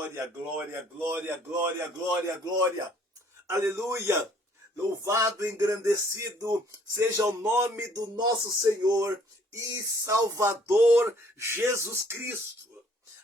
glória, glória, glória, glória, glória, glória. Aleluia. Louvado, engrandecido seja o nome do nosso Senhor e Salvador Jesus Cristo.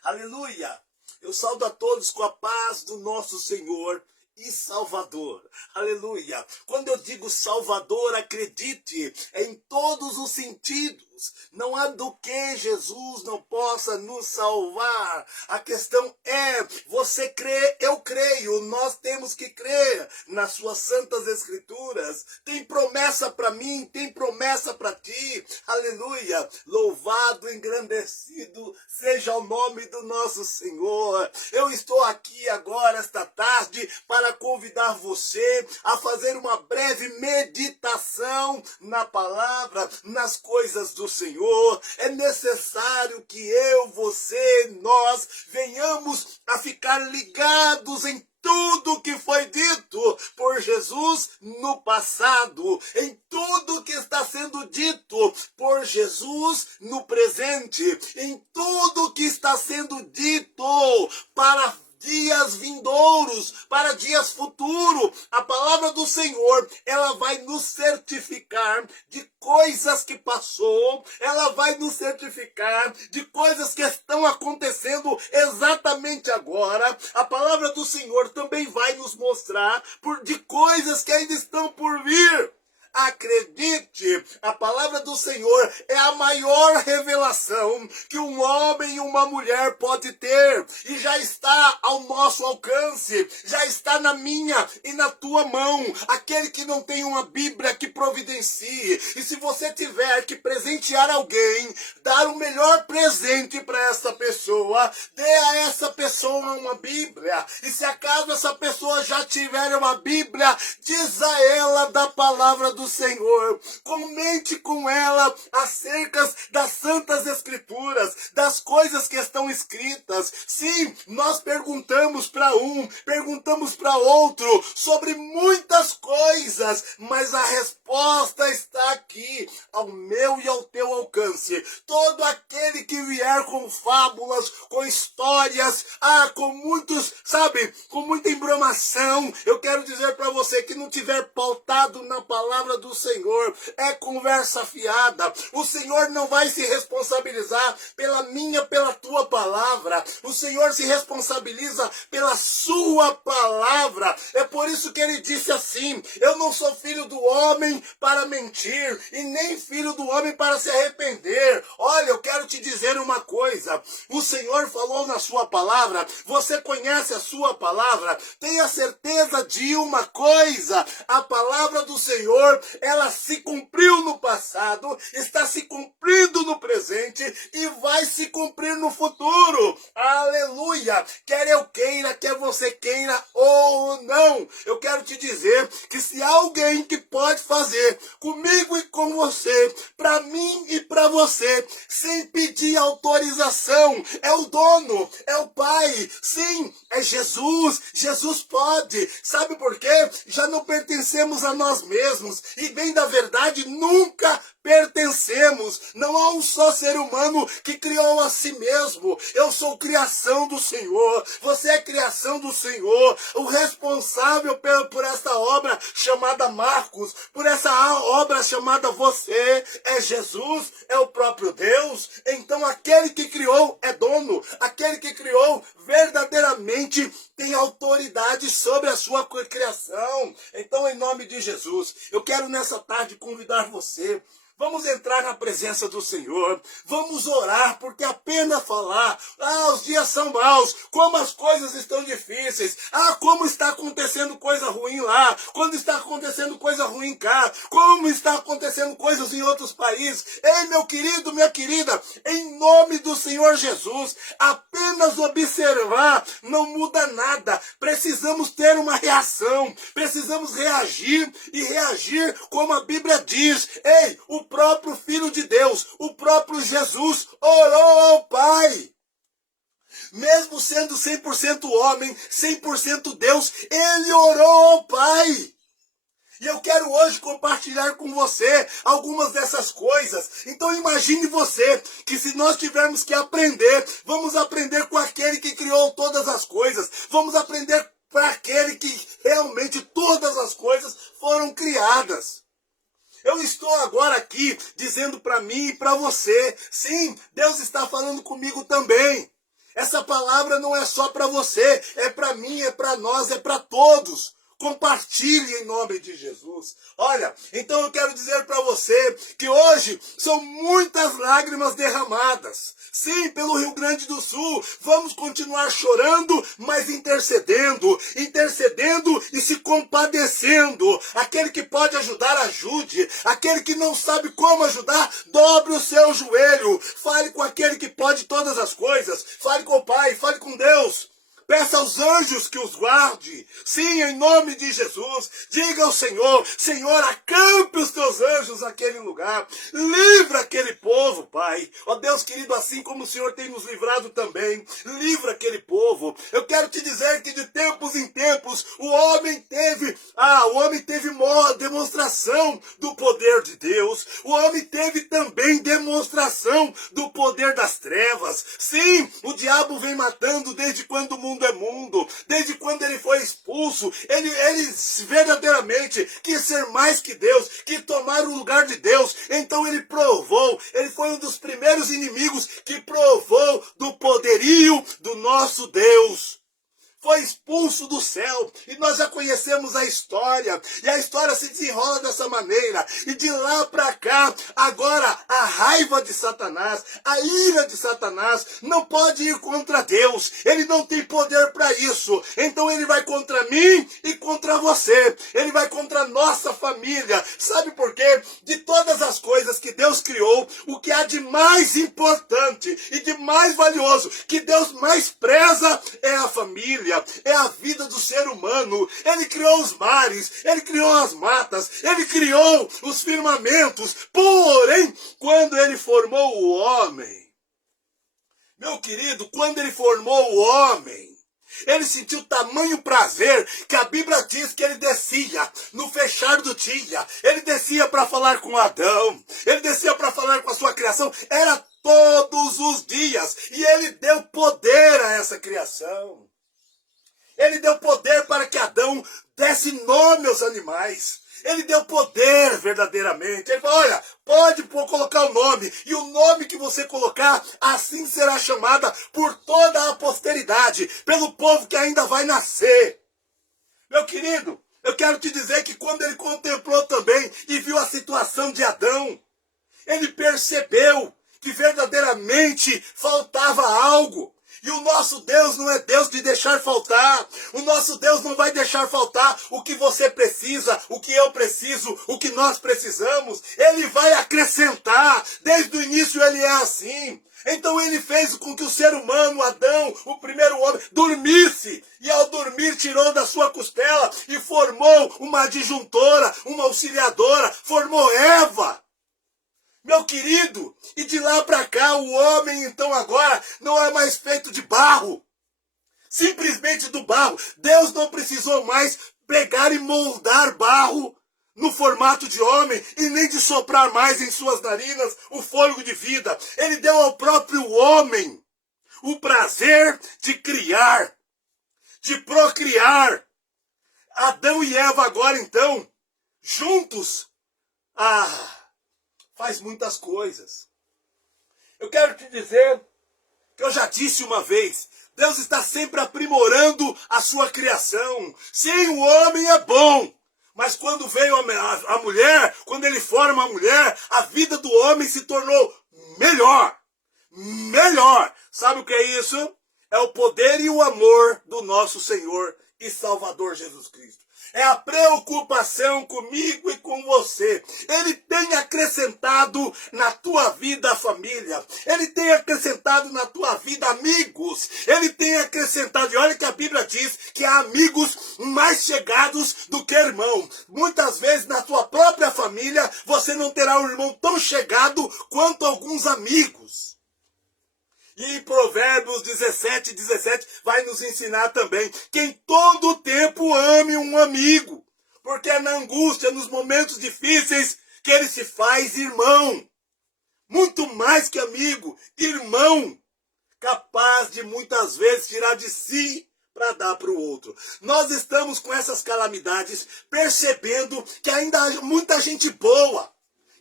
Aleluia. Eu saúdo a todos com a paz do nosso Senhor e Salvador. Aleluia. Quando eu digo Salvador, acredite, é em todos os sentidos. Não há do que Jesus não possa nos salvar. A questão é, você crê, eu creio, nós temos que crer nas suas santas escrituras. Tem promessa para mim, tem promessa para ti. Aleluia. Louvado, engrandecido seja o nome do nosso Senhor. Eu estou aqui agora, esta tarde, para convidar você a fazer uma breve meditação na palavra, nas coisas do Senhor. É necessário que eu, você, nós venhamos a ficar ligados em tudo que foi dito por Jesus no passado, em tudo que está sendo dito por Jesus no presente, em tudo que está sendo dito para dias vindouros, para dias futuros. A palavra do Senhor, ela vai nos certificar de coisas que passou, ela vai nos certificar de coisas que estão acontecendo exatamente agora. A palavra do Senhor também vai nos mostrar de coisas que ainda estão por vir. Acredite, a palavra do Senhor é a maior revelação que um homem e uma mulher pode ter. E já está ao nosso alcance, já está na minha e na tua mão. Aquele que não tem uma Bíblia, que providencie. E se você tiver que presentear alguém, dar o melhor presente para essa pessoa, dê a essa pessoa uma Bíblia. E se acaso essa pessoa já tiver uma Bíblia, diz a ela da palavra do Senhor, comente com ela acerca das santas escrituras, das coisas que estão escritas. Sim, nós perguntamos para um, perguntamos para outro sobre muitas coisas, mas a resposta está aqui, ao meu e ao teu alcance. Todo aquele que vier com fábulas, com histórias, com muitos, com muita embromação, eu quero dizer para você que não tiver pautado na palavra do Senhor, é conversa fiada. O Senhor não vai se responsabilizar pela minha, pela tua palavra. O Senhor se responsabiliza pela sua palavra. É por isso que ele disse assim: eu não sou filho do homem para mentir, e nem filho do homem para se arrepender. Olha, eu quero te dizer uma coisa. O Senhor falou na sua palavra, você conhece a sua palavra, tenha certeza de uma coisa: a palavra do Senhor, ela se cumpriu no passado, está se cumprindo no presente e vai se cumprir no futuro. Aleluia! Quer eu queira, quer você queira ou não, eu quero te dizer que se há alguém que pode fazer comigo e com você, para mim e para você, sem pedir autorização, é o dono, é o Pai. Sim, é Jesus. Jesus pode. Sabe por quê? Já não pertencemos a nós mesmos. E bem da verdade, nunca pertencemos. Não há um só ser humano que criou a si mesmo. Eu sou criação do Senhor. Você é criação do Senhor. O responsável por essa obra chamada Marcos, por essa obra chamada você, é Jesus, é o próprio Deus. Então aquele que criou é dono. Aquele que criou verdadeiramente tem autoridade sobre a sua criação. Então, em nome de Jesus, eu quero nessa tarde convidar você. Vamos entrar na presença do Senhor, vamos orar, porque apenas falar, os dias são maus, como as coisas estão difíceis, como está acontecendo coisa ruim lá, quando está acontecendo coisa ruim cá, como está acontecendo coisas em outros países. Ei, meu querido, minha querida, em nome do Senhor Jesus, apenas observar não muda nada. Precisamos ter uma reação, precisamos reagir e reagir como a Bíblia diz. Ei, o próprio Filho de Deus, o próprio Jesus, orou ao Pai. Mesmo sendo 100% homem, 100% Deus, ele orou ao Pai. E eu quero hoje compartilhar com você algumas dessas coisas. Então imagine você que se nós tivermos que aprender, vamos aprender com aquele que criou criou todas as coisas. Vamos aprender para aquele que realmente todas as coisas foram criadas. Eu estou agora aqui dizendo para mim e para você, sim, Deus está falando comigo também. Essa palavra não é só para você, é para mim, é para nós, é para todos. Compartilhe em nome de Jesus. Olha, então eu quero dizer para você que hoje são muitas lágrimas derramadas. Sim, pelo Rio Grande do Sul, vamos continuar chorando, mas intercedendo e se compadecendo. Aquele que pode ajudar, ajude. Aquele que não sabe como ajudar, dobre o seu joelho. Fale com aquele que pode todas as coisas. Fale com o Pai, fale com Deus. Peça aos anjos que os guarde. Sim, em nome de Jesus. Diga ao Senhor, Senhor, acampe os teus anjos naquele lugar. Livra aquele povo, Pai. Ó Deus querido, assim como o Senhor tem nos livrado também, livra aquele povo. Eu quero te dizer que de tempos em tempos, o homem teve demonstração do poder de Deus. O homem teve também demonstração do poder das trevas. Sim, o diabo vem matando desde quando o mundo é mundo, desde quando ele foi expulso, ele verdadeiramente quis ser mais que Deus, quis tomar o lugar de Deus, então ele foi um dos primeiros inimigos que provou do poderio do nosso Deus. Foi expulso do céu, e nós já conhecemos a história, e a história se desenrola dessa maneira, e de lá para cá, agora a raiva de Satanás, a ira de Satanás, não pode ir contra Deus, ele não tem poder para isso, então ele vai contra mim e contra você, ele vai contra a nossa família, sabe por quê? De todas as coisas que Deus criou, o que há de mais importante e de mais valioso, que Deus mais preza, é a família. É a vida do ser humano. Ele criou os mares, ele criou as matas, ele criou os firmamentos. Porém, quando ele formou o homem, meu querido, quando ele formou o homem, ele sentiu tamanho prazer que a Bíblia diz que ele descia no fechar do dia. Ele descia para falar com Adão, ele descia para falar com a sua criação. Era todos os dias, e ele deu poder a essa criação. Ele deu poder para que Adão desse nome aos animais. Ele deu poder verdadeiramente. Ele falou, olha, pode colocar o nome. E o nome que você colocar, assim será chamada por toda a posteridade. Pelo povo que ainda vai nascer. Meu querido, eu quero te dizer que quando ele contemplou também e viu a situação de Adão, ele percebeu que verdadeiramente faltava algo. E o nosso Deus não é Deus de deixar faltar. O nosso Deus não vai deixar faltar o que você precisa, o que eu preciso, o que nós precisamos. Ele vai acrescentar. Desde o início ele é assim. Então ele fez com que o ser humano, Adão, o primeiro homem, dormisse. E ao dormir tirou da sua costela e formou uma adjuntora, uma auxiliadora, formou Eva. Meu querido, e de lá para cá o homem então agora não é mais feito de barro. Simplesmente do barro. Deus não precisou mais pegar e moldar barro no formato de homem e nem de soprar mais em suas narinas o fôlego de vida. Ele deu ao próprio homem o prazer de criar, de procriar. Adão e Eva agora então, juntos, faz muitas coisas. Eu quero te dizer que eu já disse uma vez, Deus está sempre aprimorando a sua criação. Sim, o homem é bom, mas quando veio a mulher, quando ele forma a mulher, a vida do homem se tornou melhor. Melhor. Sabe o que é isso? É o poder e o amor do nosso Senhor e Salvador Jesus Cristo. É a preocupação comigo e com você. Ele tem acrescentado na tua vida a família. Ele tem acrescentado na tua vida amigos. Ele tem acrescentado, e olha que a Bíblia diz que há amigos mais chegados do que irmão. Muitas vezes na tua própria família você não terá um irmão tão chegado quanto alguns amigos. E Provérbios 17 vai nos ensinar também que em todo tempo ame um amigo. Porque é na angústia, nos momentos difíceis, que ele se faz irmão. Muito mais que amigo, irmão. capaz de muitas vezes tirar de si para dar para o outro. Nós estamos com essas calamidades percebendo que ainda há muita gente boa,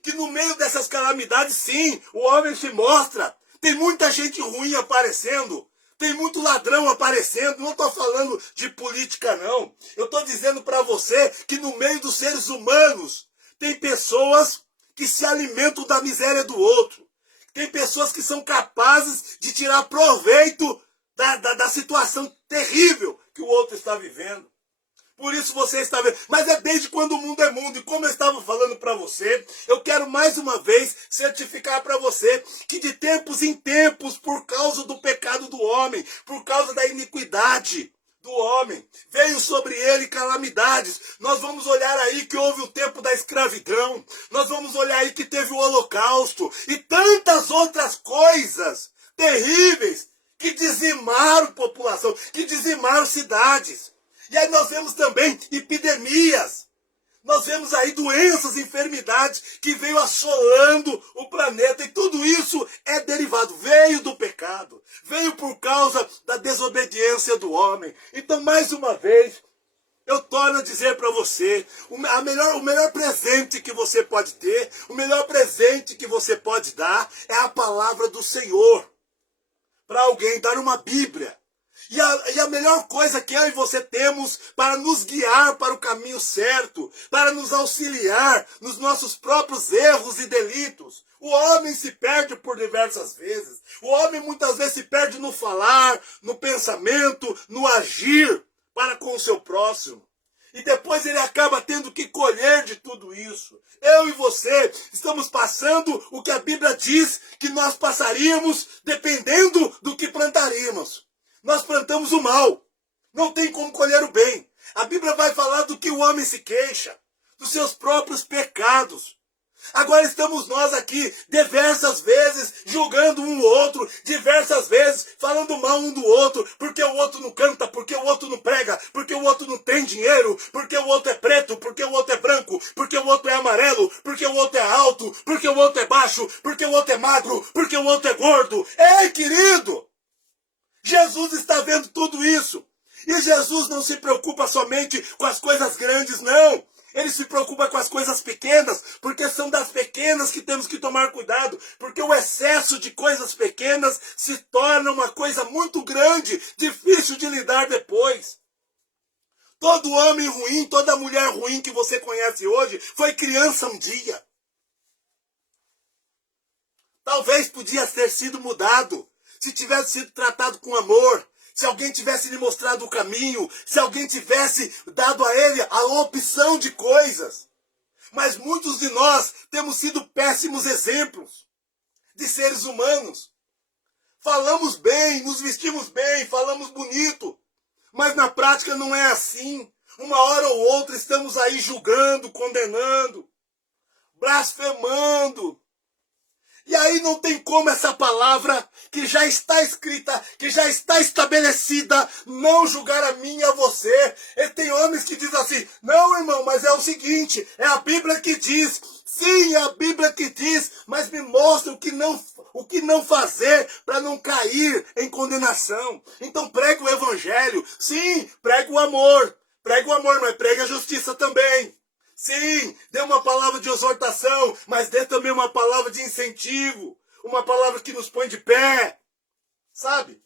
que no meio dessas calamidades, sim, o homem se mostra. Tem muita gente ruim aparecendo. Tem muito ladrão aparecendo. Não estou falando de política, não. Eu estou dizendo para você que no meio dos seres humanos tem pessoas que se alimentam da miséria do outro. Tem pessoas que são capazes de tirar proveito da situação terrível que o outro está vivendo. Por isso você está vendo. Mas é desde quando o mundo é mundo. E como eu estava falando para você, eu quero mais uma vez certificar para você que de tempos em tempos, por causa do pecado do homem, por causa da iniquidade do homem, veio sobre ele calamidades. Nós vamos olhar aí que houve o tempo da escravidão. Nós vamos olhar aí que teve o holocausto. E tantas outras coisas terríveis que dizimaram população, que dizimaram cidades. E aí nós vemos também epidemias. Nós vemos aí doenças, enfermidades que veio assolando o planeta. E tudo isso é derivado, veio do pecado. Veio por causa da desobediência do homem. Então, mais uma vez, eu torno a dizer para você, o melhor presente que você pode ter, o melhor presente que você pode dar é a palavra do Senhor. Para alguém dar uma Bíblia. E a melhor coisa que eu e você temos para nos guiar para o caminho certo, para nos auxiliar nos nossos próprios erros e delitos. O homem se perde por diversas vezes. O homem muitas vezes se perde no falar, no pensamento, no agir para com o seu próximo. E depois ele acaba tendo que colher de tudo isso. Eu e você estamos passando o que a Bíblia diz que nós passaríamos dependendo do que plantaríamos. Nós plantamos o mal. Não tem como colher o bem. A Bíblia vai falar do que o homem se queixa, dos seus próprios pecados. Agora estamos nós aqui, diversas vezes, julgando um ou outro, diversas vezes, falando mal um do outro, porque o outro não canta, porque o outro não prega, porque o outro não tem dinheiro, porque o outro é preto, porque o outro é branco, porque o outro é amarelo, porque o outro é alto, porque o outro é baixo, porque o outro é magro, porque o outro é gordo. Ei, querido! Jesus está vendo tudo isso. E Jesus não se preocupa somente com as coisas grandes, não. Ele se preocupa com as coisas pequenas, porque são das pequenas que temos que tomar cuidado, porque o excesso de coisas pequenas se torna uma coisa muito grande, difícil de lidar depois. Todo homem ruim, toda mulher ruim que você conhece hoje, foi criança um dia. Talvez podia ter sido mudado. Se tivesse sido tratado com amor, se alguém tivesse lhe mostrado o caminho, se alguém tivesse dado a ele a opção de coisas. Mas muitos de nós temos sido péssimos exemplos de seres humanos. Falamos bem, nos vestimos bem, falamos bonito, mas na prática não é assim. Uma hora ou outra estamos aí julgando, condenando, blasfemando. E aí não tem como essa palavra que já está escrita, que já está estabelecida, não julgar a mim e a você. E tem homens que dizem assim, não, irmão, mas é o seguinte, é a Bíblia que diz. Sim, é a Bíblia que diz, mas me mostra o que não fazer para não cair em condenação. Então pregue o evangelho. Sim, pregue o amor, mas pregue a justiça também. Sim, dê uma palavra de exortação, mas dê também uma palavra de incentivo, uma palavra que nos põe de pé, sabe?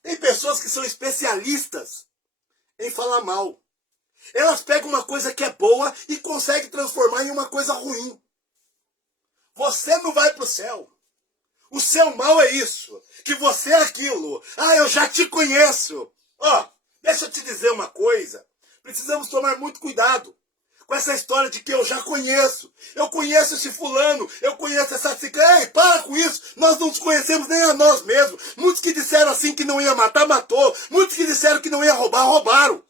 Tem pessoas que são especialistas em falar mal. Elas pegam uma coisa que é boa e conseguem transformar em uma coisa ruim. Você não vai para o céu. O seu mal é isso, que você é aquilo. Ah, eu já te conheço. Ó, deixa eu te dizer uma coisa. Precisamos tomar muito cuidado com essa história de que eu já conheço. Eu conheço esse fulano, eu conheço essa ciclana. Ei, para com isso. Nós não nos conhecemos nem a nós mesmos. Muitos que disseram assim que não ia matar, matou. Muitos que disseram que não ia roubar, roubaram.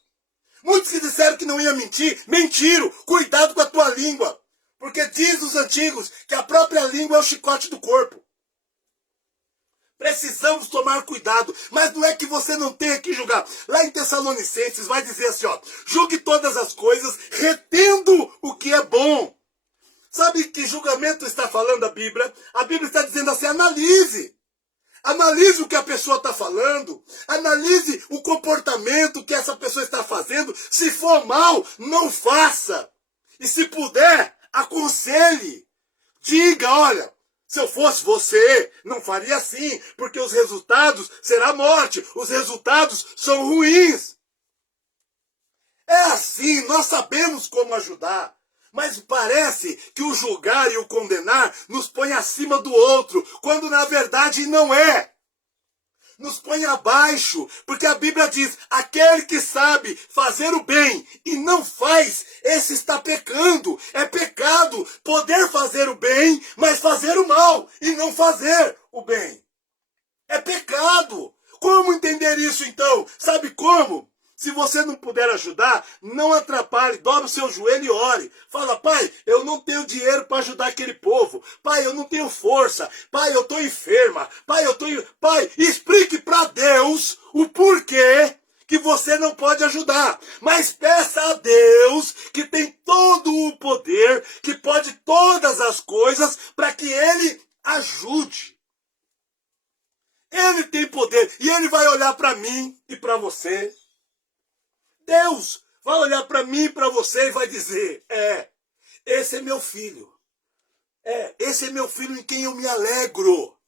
Muitos que disseram que não ia mentir, mentiram. Cuidado com a tua língua. Porque diz os antigos que a própria língua é o chicote do corpo. Precisamos tomar cuidado, mas não é que você não tenha que julgar. Lá em Tessalonicenses vai dizer assim, ó, julgue todas as coisas, retendo o que é bom. Sabe que julgamento está falando a Bíblia? A Bíblia está dizendo assim, analise. Analise o que a pessoa está falando. Analise o comportamento que essa pessoa está fazendo. Se for mal, não faça. E se puder, aconselhe. Diga, olha, se eu fosse você, não faria assim, porque os resultados será morte. Os resultados são ruins. É assim, nós sabemos como ajudar. Mas parece que o julgar e o condenar nos põe acima do outro, quando na verdade não é. Nos põe abaixo, porque a Bíblia diz, aquele que sabe fazer o bem e não faz, esse está pecando. É pecado poder fazer o bem, mas fazer o mal e não fazer o bem. É pecado. Como entender isso então? Sabe como? Se você não puder ajudar, não atrapalhe, dobre o seu joelho e ore. Fala, pai, eu não tenho dinheiro para ajudar aquele povo. Pai, eu não tenho força. Pai, eu estou enferma. Pai, Pai, explique para Deus o porquê que você não pode ajudar. Mas peça a Deus, que tem todo o poder, que pode todas as coisas, para que Ele ajude. Ele tem poder e Ele vai olhar para mim e para você. Deus vai olhar para mim e para você e vai dizer, esse é meu filho. Esse é meu filho em quem eu me alegro.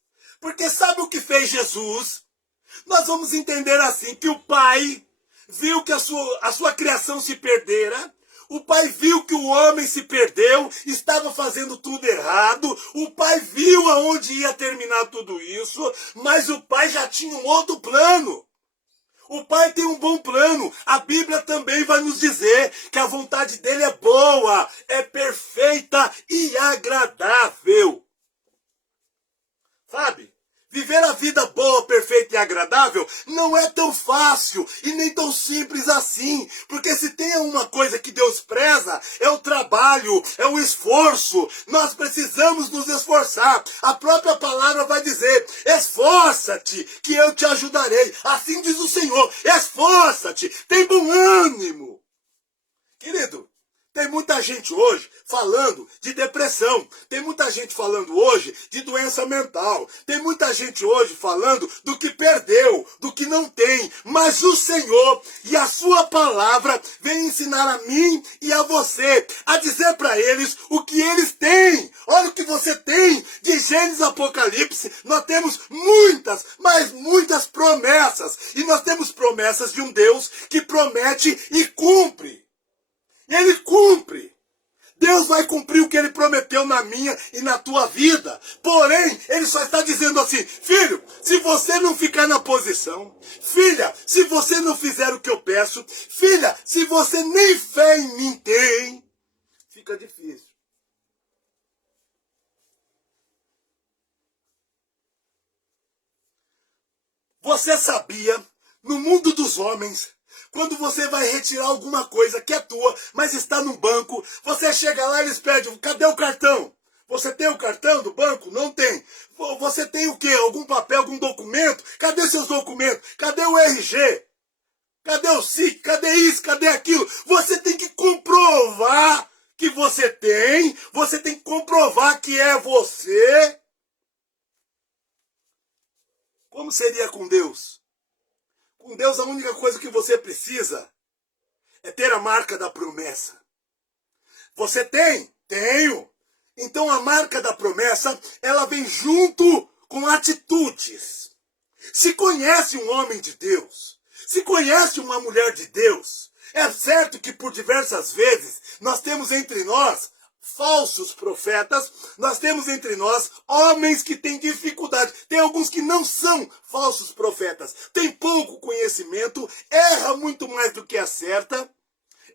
Porque sabe o que fez Jesus? Nós vamos entender assim, que o Pai viu que a sua criação se perdera. O Pai viu que o homem se perdeu, estava fazendo tudo errado. O Pai viu aonde ia terminar tudo isso, mas o Pai já tinha um outro plano. O Pai tem um bom plano. A Bíblia também vai nos dizer que a vontade dele é boa, é perfeita e agradável. Sabe? Viver a vida boa, perfeita e agradável não é tão fácil e nem tão simples assim. Porque se tem uma coisa que Deus preza, é o trabalho, é o esforço. Nós precisamos nos esforçar. A própria palavra vai dizer, esforça-te que eu te ajudarei. Assim diz o Senhor, esforça-te, tem bom ânimo. Querido, tem muita gente hoje falando de depressão. Tem muita gente falando hoje de doença mental. Tem muita gente hoje falando do que perdeu, do que não tem. Mas o Senhor e a sua palavra vem ensinar a mim e a você a dizer para eles o que eles têm. Olha o que você tem de Gênesis Apocalipse. Nós temos muitas, mas muitas promessas. E nós temos promessas de um Deus que promete e cumpre. Ele cumpre. Deus vai cumprir o que Ele prometeu na minha e na tua vida. Porém, Ele só está dizendo assim, filho, se você não ficar na posição, filha, se você não fizer o que eu peço, filha, se você nem fé em mim tem, fica difícil. Você sabia, no mundo dos homens, quando você vai retirar alguma coisa que é tua, mas está no banco, você chega lá e eles pedem, cadê o cartão? Você tem o cartão do banco? Não tem. Você tem o quê? Algum papel, algum documento? Cadê seus documentos? Cadê o RG? Cadê o SIC? Cadê isso? Cadê aquilo? Você tem que comprovar que você tem que comprovar que é você. Como seria com Deus? Com Deus, a única coisa que você precisa é ter a marca da promessa. Você tem? Tenho. Então a marca da promessa, ela vem junto com atitudes. Se conhece um homem de Deus, se conhece uma mulher de Deus, é certo que por diversas vezes nós temos entre nós falsos profetas, nós temos entre nós homens que têm dificuldade. Tem alguns que não são falsos profetas, tem pouco conhecimento, erra muito mais do que acerta,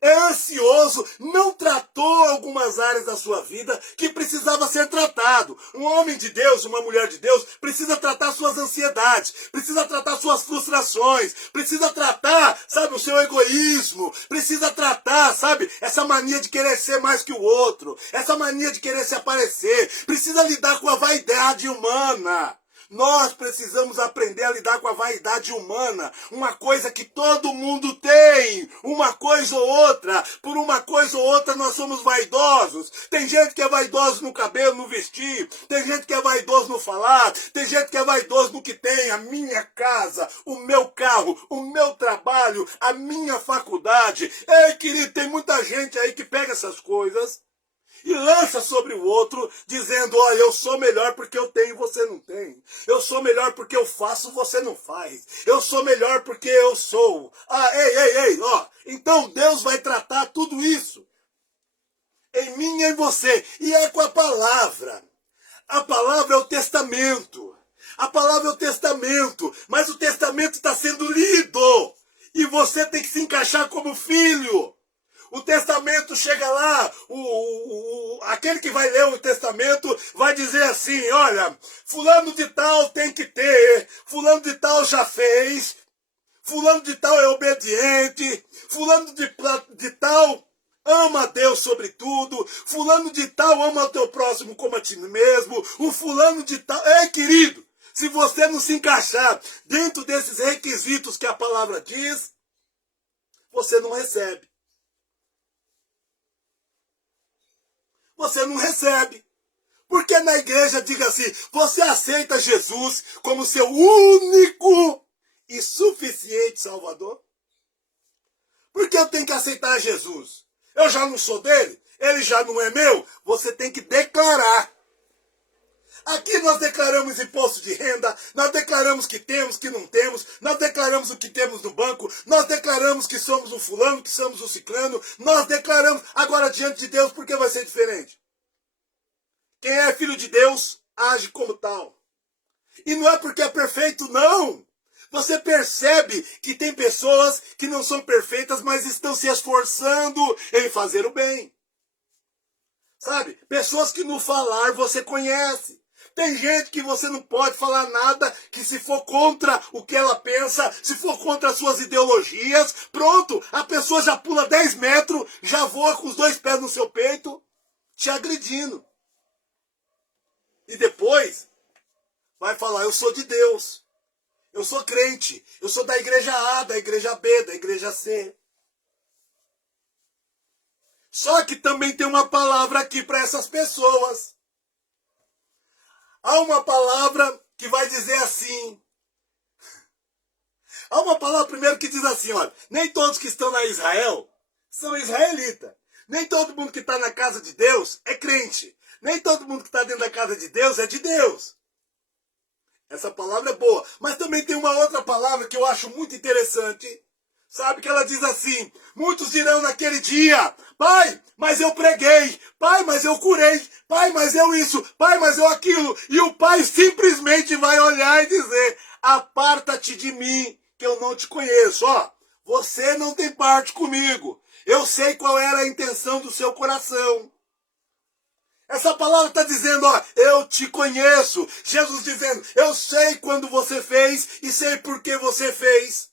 é ansioso, não tratou algumas áreas da sua vida que precisava ser tratado. Um homem de Deus, uma mulher de Deus, precisa tratar suas ansiedades, precisa tratar suas frustrações, precisa tratar, sabe, o seu egoísmo, precisa tratar, sabe, essa mania de querer ser mais que o outro, essa mania de querer se aparecer, precisa lidar com a vaidade humana. Nós precisamos aprender a lidar com a vaidade humana, uma coisa que todo mundo tem, uma coisa ou outra. Por uma coisa ou outra nós somos vaidosos. Tem gente que é vaidoso no cabelo, no vestir, tem gente que é vaidoso no falar, tem gente que é vaidoso no que tem, a minha casa, o meu carro, o meu trabalho, a minha faculdade. Ei, querido, tem muita gente aí que pega essas coisas e lança sobre o outro, dizendo, olha, eu sou melhor porque eu tenho e você não tem. Eu sou melhor porque eu faço, você não faz. Eu sou melhor porque eu sou. Ah, ei, ó. Então Deus vai tratar tudo isso em mim e em você. E é com a palavra. A palavra é o testamento. A palavra é o testamento. Mas o testamento está sendo lido. E você tem que se encaixar como filho. O testamento chega lá, aquele que vai ler o testamento vai dizer assim, olha, fulano de tal tem que ter, fulano de tal já fez, fulano de tal é obediente, fulano de tal ama a Deus sobre tudo, fulano de tal ama o teu próximo como a ti mesmo, o fulano de tal... Ei, querido, se você não se encaixar dentro desses requisitos que a palavra diz, você não recebe. Você não recebe. Porque na igreja diga assim, você aceita Jesus como seu único e suficiente Salvador? Por que eu tenho que aceitar Jesus? Eu já não sou dele? Ele já não é meu? Você tem que declarar. Aqui nós declaramos imposto de renda, nós declaramos que temos, que não temos, nós declaramos o que temos no banco, nós declaramos que somos o fulano, que somos o ciclano, nós declaramos. Agora, diante de Deus, por que vai ser diferente? Quem é filho de Deus, age como tal. E não é porque é perfeito, não. Você percebe que tem pessoas que não são perfeitas, mas estão se esforçando em fazer o bem. Sabe? Pessoas que no falar você conhece. Tem gente que você não pode falar nada que se for contra o que ela pensa, se for contra as suas ideologias, pronto, a pessoa já pula 10 metros, já voa com os 2 pés no seu peito, te agredindo. E depois vai falar, eu sou de Deus, eu sou crente, eu sou da igreja A, da igreja B, da igreja C. Só que também tem uma palavra aqui para essas pessoas. Há uma palavra que vai dizer assim. Há uma palavra primeiro que diz assim, olha, nem todos que estão na Israel são israelitas. Nem todo mundo que está na casa de Deus é crente. Nem todo mundo que está dentro da casa de Deus é de Deus. Essa palavra é boa. Mas também tem uma outra palavra que eu acho muito interessante. Sabe que ela diz assim, muitos dirão naquele dia, pai, mas eu preguei, pai, mas eu curei, pai, mas eu isso, pai, mas eu aquilo. E o pai simplesmente vai olhar e dizer, aparta-te de mim, que eu não te conheço. Ó, você não tem parte comigo. Eu sei qual era a intenção do seu coração. Essa palavra está dizendo, ó, eu te conheço. Jesus dizendo, eu sei quando você fez e sei por que você fez.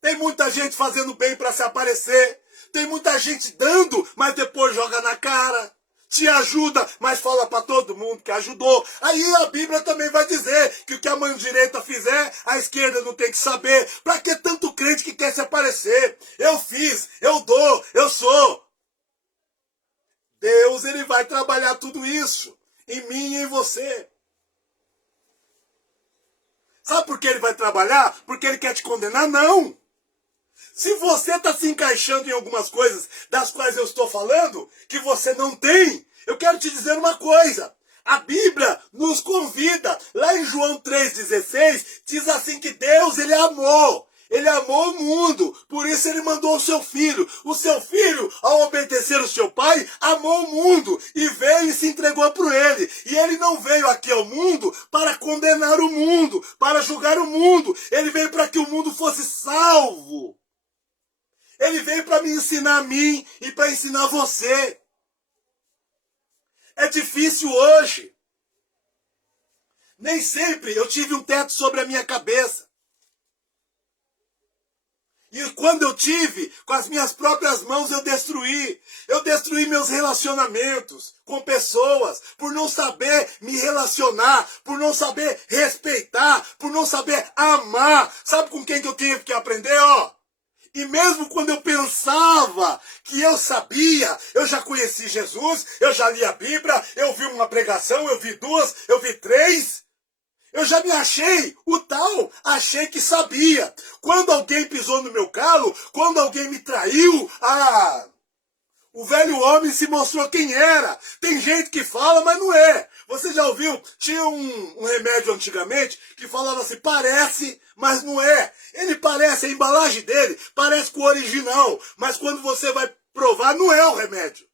Tem muita gente fazendo bem para se aparecer. Tem muita gente dando, mas depois joga na cara. Te ajuda, mas fala para todo mundo que ajudou. Aí a Bíblia também vai dizer que o que a mão direita fizer, a esquerda não tem que saber. Para que tanto crente que quer se aparecer? Eu fiz, eu dou, eu sou. Deus, ele vai trabalhar tudo isso em mim e em você. Sabe por que ele vai trabalhar? Porque ele quer te condenar? Não. Se você está se encaixando em algumas coisas das quais eu estou falando, que você não tem, eu quero te dizer uma coisa. A Bíblia nos convida, lá em João 3,16, diz assim que Deus, ele amou. Ele amou o mundo, por isso ele mandou o seu filho. O seu filho, ao obedecer o seu pai, amou o mundo e veio e se entregou por ele. E ele não veio aqui ao mundo para condenar o mundo, para julgar o mundo. Ele veio para que o mundo fosse salvo. Ele veio para me ensinar a mim e para ensinar você. É difícil hoje. Nem sempre eu tive um teto sobre a minha cabeça. E quando eu tive, com as minhas próprias mãos eu destruí. Eu destruí meus relacionamentos com pessoas, por não saber me relacionar, por não saber respeitar, por não saber amar. Sabe com quem que eu tive que aprender, ó? E mesmo quando eu pensava que eu sabia, eu já conheci Jesus, eu já li a Bíblia, eu vi uma pregação, eu vi duas, eu vi três. Eu já me achei o tal, achei que sabia. Quando alguém pisou no meu calo, quando alguém me traiu, o velho homem se mostrou quem era. Tem gente que fala, mas não é. Você já ouviu? Tinha um remédio antigamente que falava assim, parece, mas não é. Ele parece, a embalagem dele parece com o original, mas quando você vai provar, não é o remédio.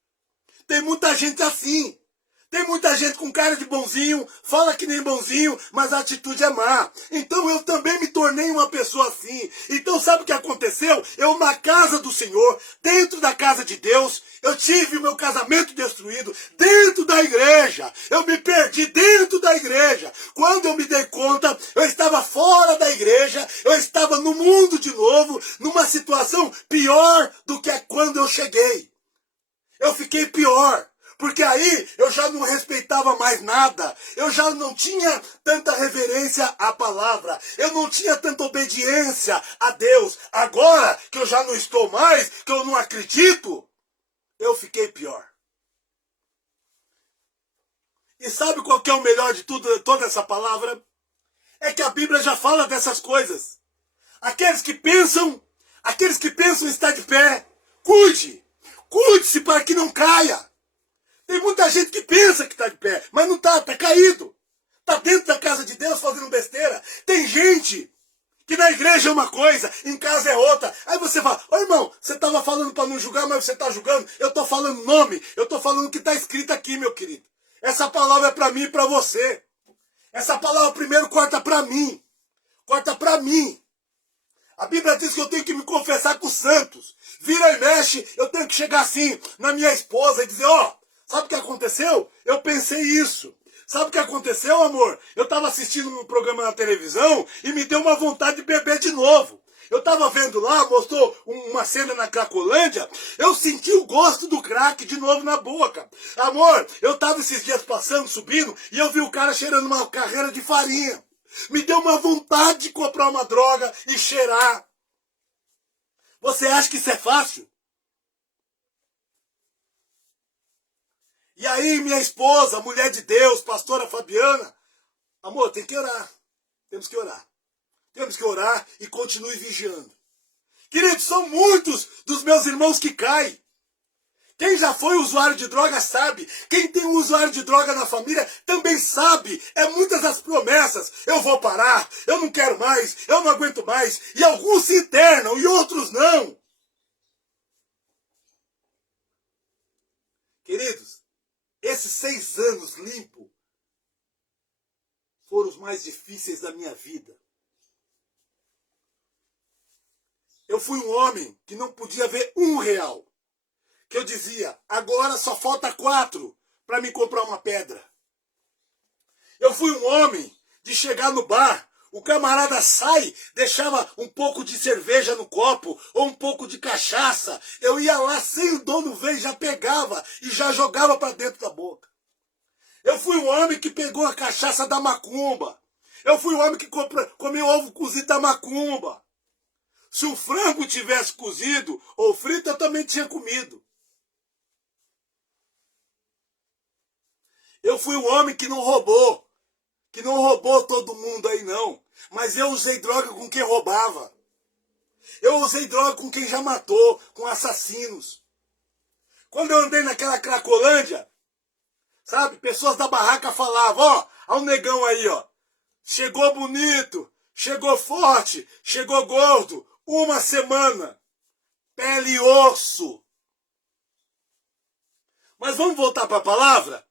Tem muita gente assim. Tem muita gente com cara de bonzinho, fala que nem bonzinho, mas a atitude é má. Então eu também me tornei uma pessoa assim. Então sabe o que aconteceu? Eu na casa do Senhor, dentro da casa de Deus, eu tive o meu casamento destruído dentro da igreja. Eu me perdi dentro da igreja. Quando eu me dei conta, eu estava fora da igreja, eu estava no mundo de novo, numa situação pior do que quando eu cheguei. Eu fiquei pior. Porque aí eu já não respeitava mais nada, eu já não tinha tanta reverência à palavra, eu não tinha tanta obediência a Deus. Agora que eu já não estou mais, que eu não acredito, eu fiquei pior. E sabe qual que é o melhor de tudo, toda essa palavra? É que a Bíblia já fala dessas coisas. Aqueles que pensam estar de pé, cuide-se para que não caia. Tem muita gente que pensa que está de pé, mas não está, está caído. Está dentro da casa de Deus fazendo besteira. Tem gente que na igreja é uma coisa, em casa é outra. Aí você fala, ô irmão, você estava falando para não julgar, mas você está julgando. Eu estou falando nome, eu estou falando o que está escrito aqui, meu querido. Essa palavra é para mim e para você. Essa palavra primeiro corta para mim. Corta para mim. A Bíblia diz que eu tenho que me confessar com os santos. Vira e mexe, eu tenho que chegar assim na minha esposa e dizer, ó, sabe o que aconteceu? Eu pensei isso. Sabe o que aconteceu, amor? Eu estava assistindo um programa na televisão e me deu uma vontade de beber de novo. Eu estava vendo lá, mostrou uma cena na Cracolândia, eu senti o gosto do crack de novo na boca. Amor, eu estava esses dias passando, subindo, e eu vi o cara cheirando uma carreira de farinha. Me deu uma vontade de comprar uma droga e cheirar. Você acha que isso é fácil? E aí, minha esposa, mulher de Deus, pastora Fabiana, amor, tem que orar. Temos que orar. Temos que orar e continue vigiando. Queridos, são muitos dos meus irmãos que caem. Quem já foi usuário de droga sabe. Quem tem um usuário de droga na família também sabe. É muitas as promessas. Eu vou parar, eu não quero mais, eu não aguento mais. E alguns se internam e outros não. Queridos, esses 6 anos limpo foram os mais difíceis da minha vida. Eu fui um homem que não podia ver R$1. Que eu dizia, agora só falta 4 para me comprar uma pedra. Eu fui um homem de chegar no bar, o camarada sai, deixava um pouco de cerveja no copo, ou um pouco de cachaça. Eu ia lá sem o dono ver, já pegava e já jogava para dentro da boca. Eu fui um homem que pegou a cachaça da macumba. Eu fui um homem que comeu ovo cozido da macumba. Se o frango tivesse cozido ou frito, eu também tinha comido. Eu fui um homem que não roubou todo mundo aí não, mas eu usei droga com quem roubava. Eu usei droga com quem já matou, com assassinos. Quando eu andei naquela Cracolândia, sabe, pessoas da barraca falavam, ó, olha o negão aí, ó, chegou bonito, chegou forte, chegou gordo, 1 semana, pele e osso. Mas vamos voltar para a palavra?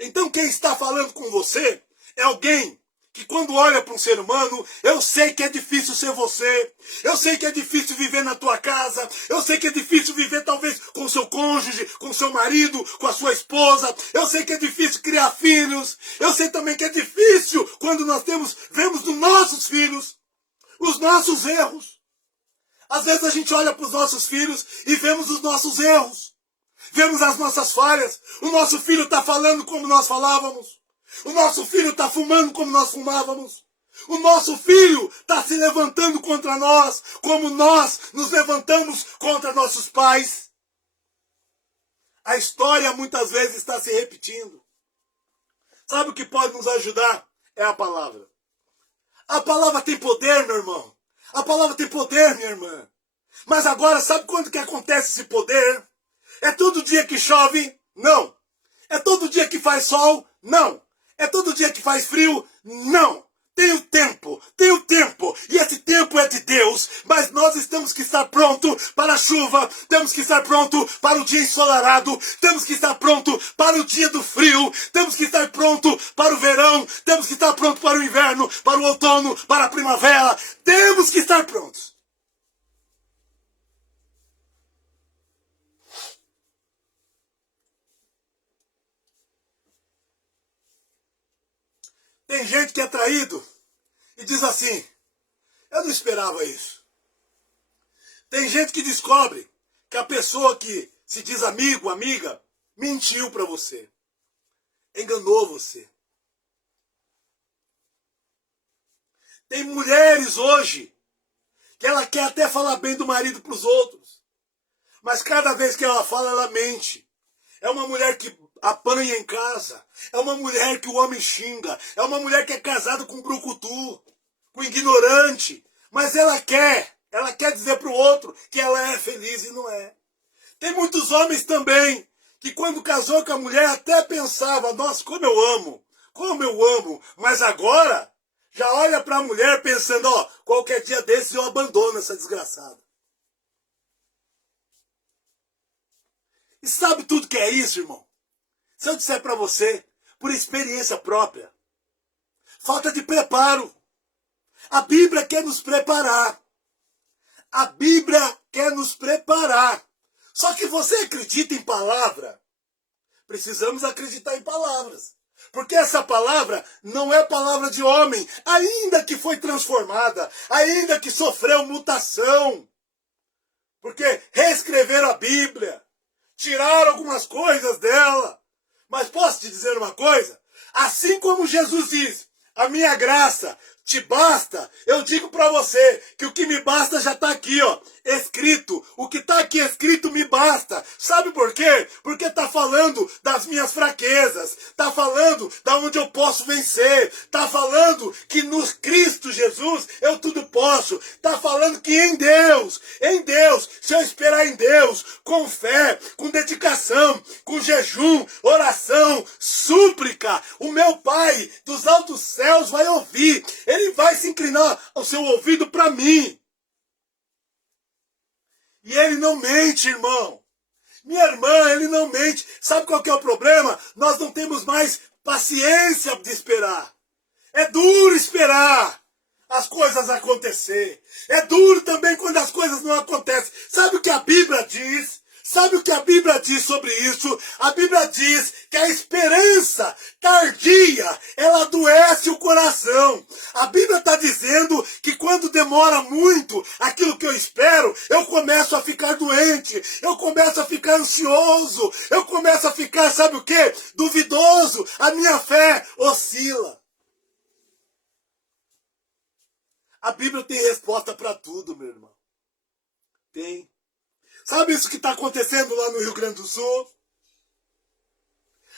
Então quem está falando com você é alguém que quando olha para um ser humano, eu sei que é difícil ser você, eu sei que é difícil viver na tua casa, eu sei que é difícil viver talvez com o seu cônjuge, com o seu marido, com a sua esposa, eu sei que é difícil criar filhos, eu sei também que é difícil quando nós vemos dos nossos filhos os nossos erros. Às vezes a gente olha para os nossos filhos e vemos os nossos erros. Vemos as nossas falhas. O nosso filho está falando como nós falávamos. O nosso filho está fumando como nós fumávamos. O nosso filho está se levantando contra nós, como nós nos levantamos contra nossos pais. A história muitas vezes está se repetindo. Sabe o que pode nos ajudar? É a palavra. A palavra tem poder, meu irmão. A palavra tem poder, minha irmã. Mas agora, sabe quando que acontece esse poder? É todo dia que chove? Não. É todo dia que faz sol? Não. É todo dia que faz frio? Não. Tem o tempo. E esse tempo é de Deus. Mas nós temos que estar pronto para a chuva. Temos que estar pronto para o dia ensolarado. Temos que estar pronto para o dia do frio. Temos que estar pronto para o verão. Temos que estar pronto para o inverno, para o outono, para a primavera. Temos que estar prontos. Tem gente que é traído e diz assim, eu não esperava isso. Tem gente que descobre que a pessoa que se diz amigo, amiga, mentiu para você. Enganou você. Tem mulheres hoje que ela quer até falar bem do marido para os outros. Mas cada vez que ela fala, ela mente. É uma mulher que apanha em casa. É uma mulher que o homem xinga. É uma mulher que é casada com brucutu, com ignorante. Mas ela quer dizer para o outro que ela é feliz e não é. Tem muitos homens também que quando casou com a mulher até pensava, nossa, como eu amo. Mas agora já olha para a mulher pensando, ó, qualquer dia desses eu abandono essa desgraçada. E sabe tudo que é isso, irmão? Se eu disser para você, por experiência própria, falta de preparo. A Bíblia quer nos preparar. A Bíblia quer nos preparar. Só que você acredita em palavra? Precisamos acreditar em palavras. Porque essa palavra não é palavra de homem, ainda que foi transformada, ainda que sofreu mutação. Porque reescreveram a Bíblia, tiraram algumas coisas dela. Mas posso te dizer uma coisa? Assim como Jesus diz, a minha graça te basta, eu digo para você que o que me basta já está aqui, ó, escrito. O que está aqui escrito me basta. Sabe por quê? Porque está falando das minhas fraquezas, está falando da onde eu posso vencer, está falando que no Cristo Jesus eu tudo posso, está falando que em Deus, se eu esperar em Deus, com fé, com dedicação, com jejum, oração, súplica, o meu Pai dos altos céus vai ouvir. Ele vai se inclinar o seu ouvido para mim. E ele não mente, irmão. Minha irmã, ele não mente. Sabe qual que é o problema? Nós não temos mais paciência de esperar. É duro esperar as coisas acontecer. É duro também quando as coisas não acontecem. Sabe o que a Bíblia diz? Sabe o que a Bíblia diz sobre isso? A Bíblia diz que a esperança tardia, ela adoece o coração. A Bíblia está dizendo que quando demora muito aquilo que eu espero, eu começo a ficar doente, eu começo a ficar ansioso, eu começo a ficar, sabe o quê? Duvidoso, a minha fé oscila. A Bíblia tem resposta para tudo, meu irmão. Tem. Sabe isso que está acontecendo lá no Rio Grande do Sul?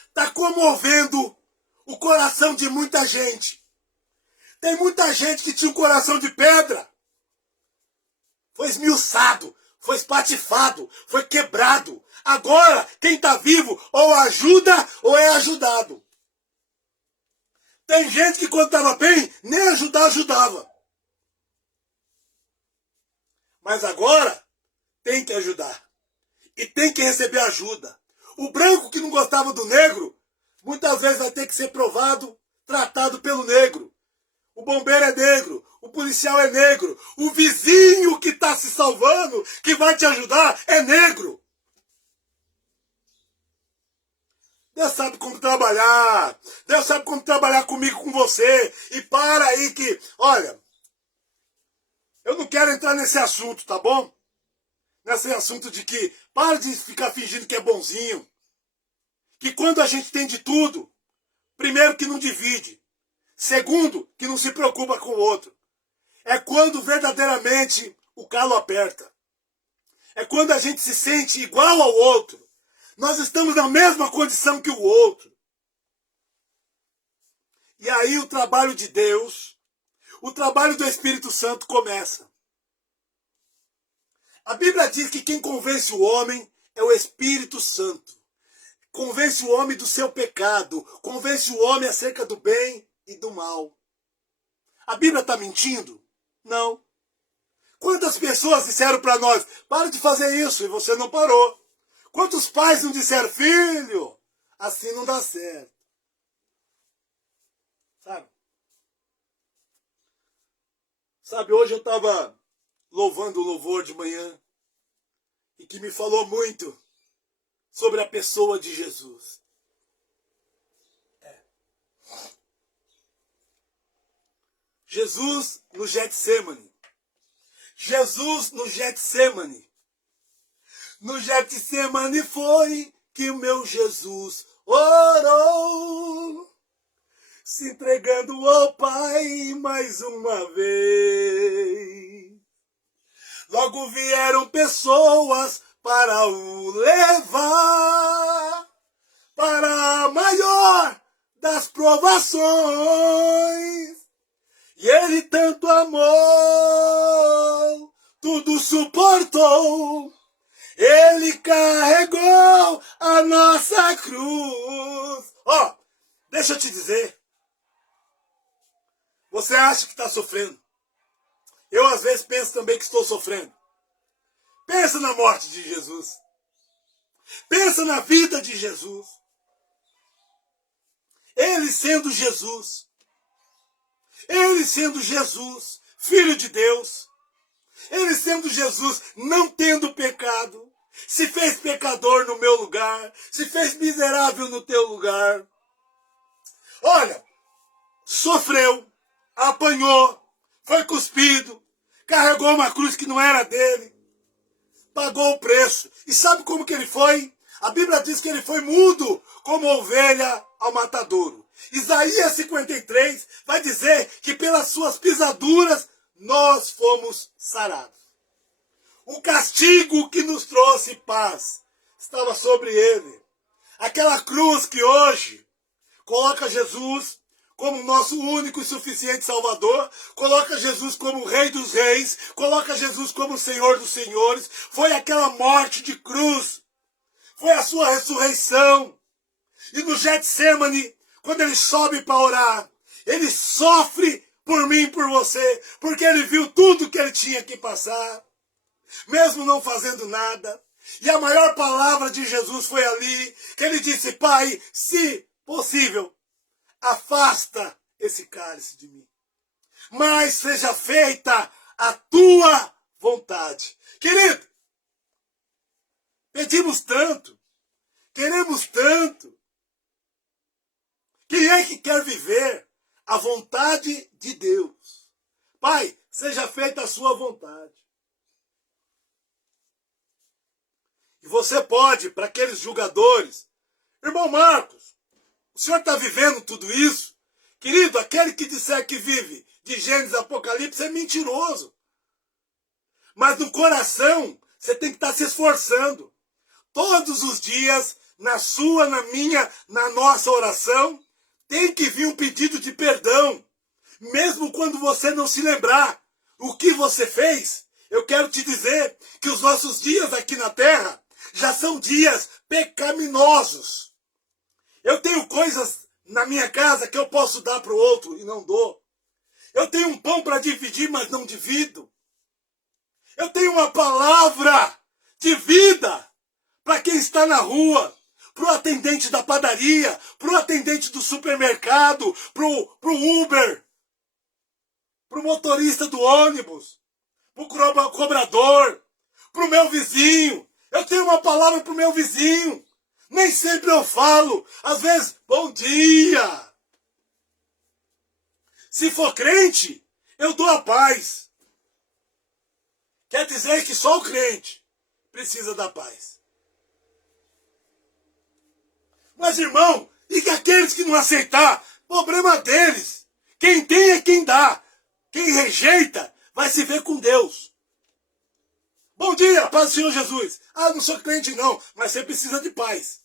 Está comovendo o coração de muita gente. Tem muita gente que tinha um coração de pedra. Foi esmiuçado, foi espatifado, foi quebrado. Agora, quem está vivo ou ajuda ou é ajudado. Tem gente que quando estava bem, nem ajudava. Mas agora, tem que ajudar. E tem que receber ajuda. O branco que não gostava do negro, muitas vezes vai ter que ser provado, tratado pelo negro. O bombeiro é negro, o policial é negro, o vizinho que está se salvando, que vai te ajudar, é negro. Deus sabe como trabalhar. Deus sabe como trabalhar comigo, com você. E para aí que, olha, Eu não quero entrar nesse assunto, tá bom? Nesse assunto de que para de ficar fingindo que é bonzinho. Que quando a gente tem de tudo, primeiro que não divide. Segundo, que não se preocupa com o outro. É quando verdadeiramente o calo aperta. É quando a gente se sente igual ao outro. Nós estamos na mesma condição que o outro. E aí o trabalho de Deus, o trabalho do Espírito Santo começa. A Bíblia diz que quem convence o homem é o Espírito Santo. Convence o homem do seu pecado. Convence o homem acerca do bem e do mal. A Bíblia está mentindo? Não. Quantas pessoas disseram para nós, para de fazer isso, e você não parou? Quantos pais não disseram, filho, assim não dá certo? Sabe, hoje eu estava louvando o louvor de manhã, e que me falou muito sobre a pessoa de Jesus. Jesus no Getsemane. Jesus no Getsemane. No Getsemane foi que o meu Jesus orou, se entregando ao Pai mais uma vez. Logo vieram pessoas para o levar para a maior das provações. E ele tanto amou, tudo suportou. Ele carregou a nossa cruz. Ó, deixa eu te dizer. Você acha que está sofrendo? Eu às vezes penso também que estou sofrendo. Pensa na morte de Jesus. Pensa na vida de Jesus. Ele sendo Jesus. Ele sendo Jesus, Filho de Deus. Ele sendo Jesus, não tendo pecado. Se fez pecador no meu lugar. Se fez miserável no teu lugar. Olha, sofreu, apanhou, foi cuspido, carregou uma cruz que não era dele, pagou o preço. E sabe como que ele foi? A Bíblia diz que ele foi mudo como ovelha ao matadouro. Isaías 53 vai dizer que pelas suas pisaduras nós fomos sarados. O castigo que nos trouxe paz estava sobre ele. Aquela cruz que hoje coloca Jesus como nosso único e suficiente Salvador, coloca Jesus como Rei dos Reis, coloca Jesus como Senhor dos Senhores, foi aquela morte de cruz, foi a sua ressurreição. E no Getsemane, quando ele sobe para orar, ele sofre por mim e por você, porque ele viu tudo que ele tinha que passar, mesmo não fazendo nada. E a maior palavra de Jesus foi ali, que ele disse, Pai, se possível, afasta esse cálice de mim, mas seja feita a tua vontade. Querido, pedimos tanto, queremos tanto. Quem é que quer viver a vontade de Deus? Pai, seja feita a sua vontade. E você pode, para aqueles julgadores, irmão Marcos, o senhor está vivendo tudo isso? Querido, aquele que disser que vive de Gênesis Apocalipse é mentiroso. Mas no coração, você tem que estar se esforçando. Todos os dias, na sua, na minha, na nossa oração, tem que vir um pedido de perdão. Mesmo quando você não se lembrar o que você fez, eu quero te dizer que os nossos dias aqui na terra já são dias pecaminosos. Eu tenho coisas na minha casa que eu posso dar para o outro e não dou. Eu tenho um pão para dividir, mas não divido. Eu tenho uma palavra de vida para quem está na rua, para o atendente da padaria, para o atendente do supermercado, para o Uber, para o motorista do ônibus, para o cobrador, para o meu vizinho. Eu tenho uma palavra para o meu vizinho. Nem sempre eu falo. Às vezes, bom dia. Se for crente, eu dou a paz. Quer dizer que só o crente precisa da paz. Mas, irmão, e que aqueles que não aceitar, problema deles. Quem tem é quem dá. Quem rejeita vai se ver com Deus. Bom dia, paz do Senhor Jesus. Ah, não sou crente não, mas você precisa de paz.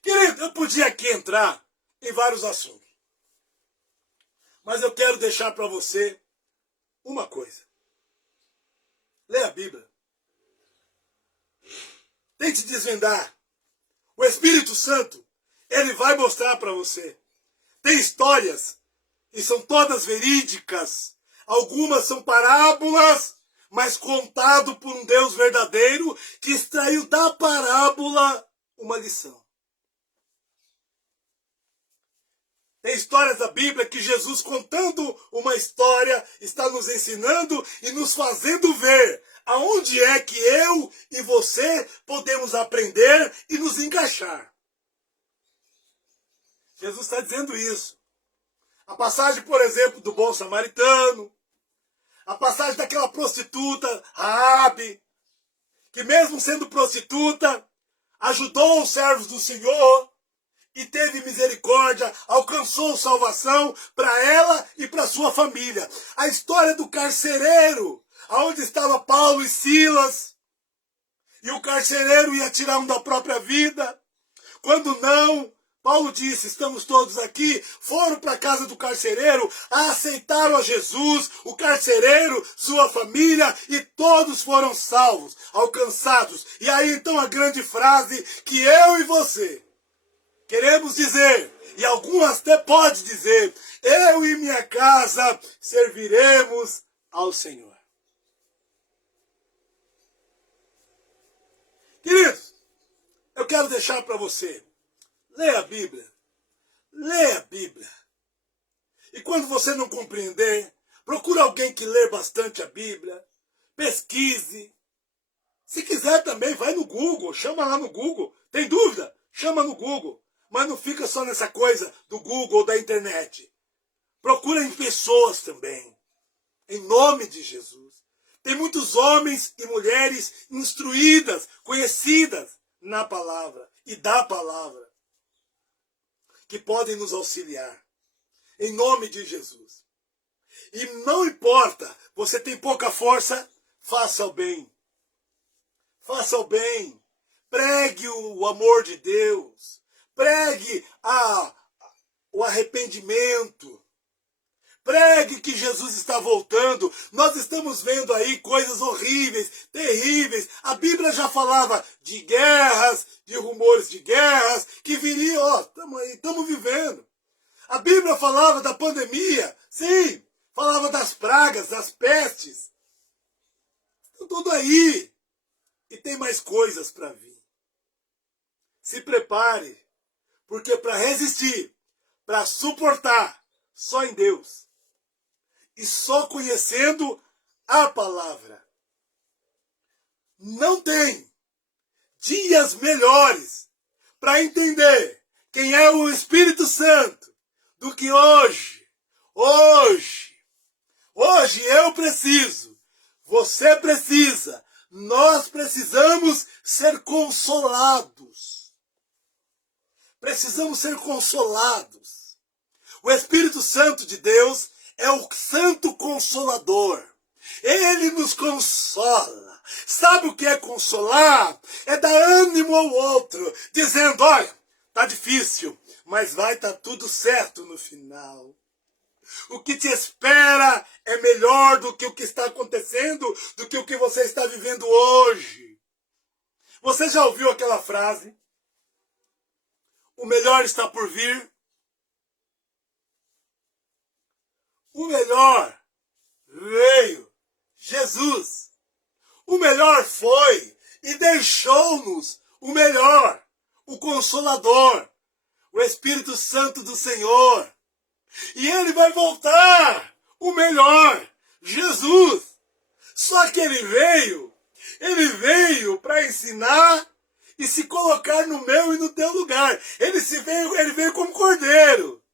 Querido, eu podia aqui entrar em vários assuntos. Mas eu quero deixar para você uma coisa. Leia a Bíblia. Tente desvendar. O Espírito Santo, ele vai mostrar para você. Tem histórias, e são todas verídicas. Algumas são parábolas, mas contado por um Deus verdadeiro que extraiu da parábola uma lição. Tem histórias da Bíblia que Jesus, contando uma história, está nos ensinando e nos fazendo ver aonde é que eu e você podemos aprender e nos encaixar. Jesus está dizendo isso. A passagem, por exemplo, do bom samaritano, a passagem daquela prostituta, Raabe, que mesmo sendo prostituta, ajudou os servos do Senhor, e teve misericórdia, alcançou salvação para ela e para sua família. A história do carcereiro, aonde estava Paulo e Silas, e o carcereiro ia tirar um da própria vida. Quando não, Paulo disse, estamos todos aqui, foram para a casa do carcereiro, aceitaram a Jesus, o carcereiro, sua família, e todos foram salvos, alcançados. E aí então a grande frase que eu e você queremos dizer, e algumas até pode dizer, eu e minha casa serviremos ao Senhor. Queridos, eu quero deixar para você, leia a Bíblia, leia a Bíblia. E quando você não compreender, procure alguém que lê bastante a Bíblia, pesquise. Se quiser também, vai no Google, chama lá no Google. Tem dúvida? Chama no Google. Mas não fica só nessa coisa do Google ou da internet. Procura em pessoas também. Em nome de Jesus. Tem muitos homens e mulheres instruídas, conhecidas na palavra e da palavra, que podem nos auxiliar. Em nome de Jesus. E não importa, você tem pouca força, faça o bem. Faça o bem. Pregue o amor de Deus. Pregue o arrependimento. Pregue que Jesus está voltando. Nós estamos vendo aí coisas horríveis, terríveis. A Bíblia já falava de guerras, de rumores de guerras, que viriam, ó, estamos vivendo. A Bíblia falava da pandemia, sim, falava das pragas, das pestes. Estão tudo aí. E tem mais coisas para vir. Se prepare. Porque para resistir, para suportar, só em Deus. E só conhecendo a palavra. Não tem dias melhores para entender quem é o Espírito Santo do que hoje. Hoje eu preciso, você precisa, nós precisamos ser consolados. Precisamos ser consolados. O Espírito Santo de Deus é o Santo Consolador. Ele nos consola. Sabe o que é consolar? É dar ânimo ao outro, dizendo, olha, tá difícil, mas vai estar tudo certo no final. O que te espera é melhor do que o que está acontecendo, do que o que você está vivendo hoje. Você já ouviu aquela frase? O melhor está por vir. O melhor veio, Jesus. O melhor foi e deixou-nos o melhor, o Consolador, o Espírito Santo do Senhor. E ele vai voltar, o melhor, Jesus. Só que ele veio para ensinar e se colocar no meu e no teu lugar. Ele veio como cordeiro.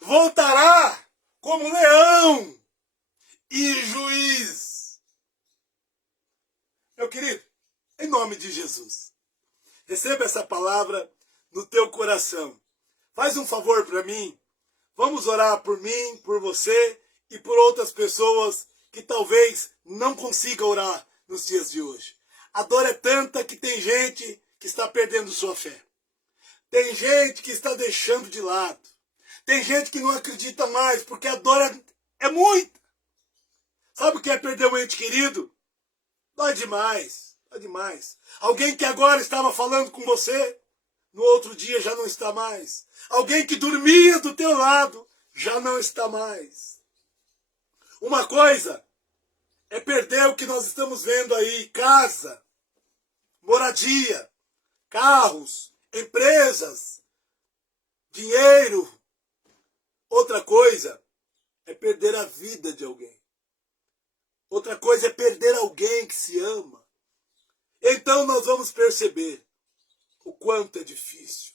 Voltará como leão e juiz. nome de Jesus. Receba essa palavra no teu coração. Faz um favor para mim. Vamos orar por mim, por você e por outras pessoas que talvez não consigam orar nos dias de hoje. A dor é tanta que tem gente que está perdendo sua fé. Tem gente que está deixando de lado. Tem gente que não acredita mais porque a dor é muita. Sabe o que é perder um ente querido? Dói demais, dói demais. Alguém que agora estava falando com você, no outro dia já não está mais. Alguém que dormia do teu lado, já não está mais. Uma coisa é perder o que nós estamos vendo aí, casa, moradia, carros, empresas, dinheiro. Outra coisa é perder a vida de alguém. Outra coisa é perder alguém que se ama. Então nós vamos perceber o quanto é difícil.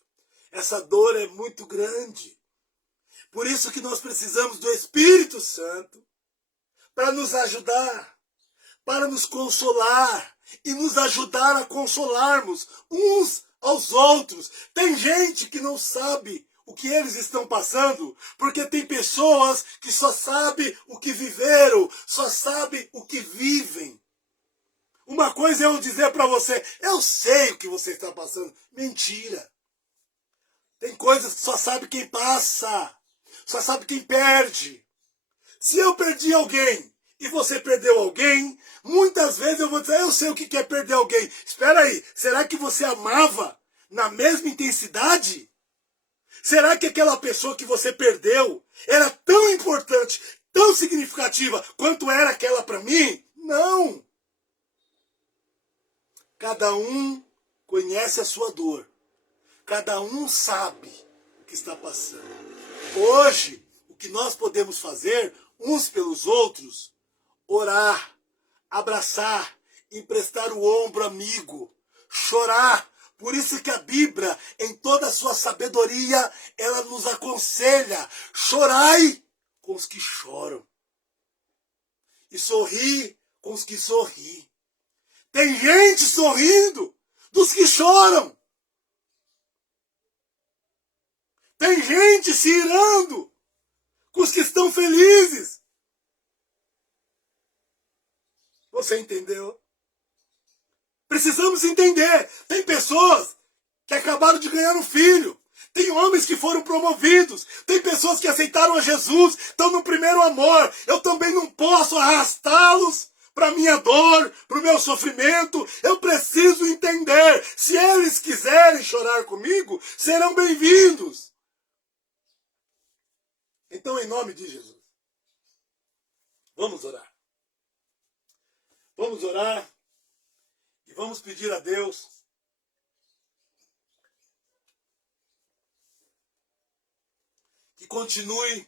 Essa dor é muito grande. Por isso que nós precisamos do Espírito Santo para nos ajudar, para nos consolar e nos ajudar a consolarmos uns aos outros. Tem gente que não sabe o que eles estão passando, porque tem pessoas que só sabem o que viveram, só sabem o que vivem. Uma coisa é eu dizer para você, eu sei o que você está passando. Mentira. Tem coisas que só sabe quem passa, só sabe quem perde. Se eu perdi alguém e você perdeu alguém, muitas vezes eu vou dizer, eu sei o que é perder alguém. Espera aí, será que você amava na mesma intensidade? Será que aquela pessoa que você perdeu era tão importante, tão significativa quanto era aquela para mim? Não. Cada um conhece a sua dor. Cada um sabe o que está passando. Hoje, o que nós podemos fazer uns pelos outros, orar, abraçar, emprestar o ombro amigo, chorar. Por isso que a Bíblia, em toda a sua sabedoria, ela nos aconselha, chorai com os que choram e sorri com os que sorri. Tem gente sorrindo dos que choram. Tem gente se irando com os que estão felizes. Você entendeu? Precisamos entender. Tem pessoas que acabaram de ganhar um filho. Tem homens que foram promovidos. Tem pessoas que aceitaram a Jesus. Estão no primeiro amor. Eu também não posso arrastá-los para a minha dor, para o meu sofrimento. Eu preciso entender. Se eles quiserem chorar comigo, serão bem-vindos. Então, em nome de Jesus, vamos orar. Vamos orar. E vamos pedir a Deus que continue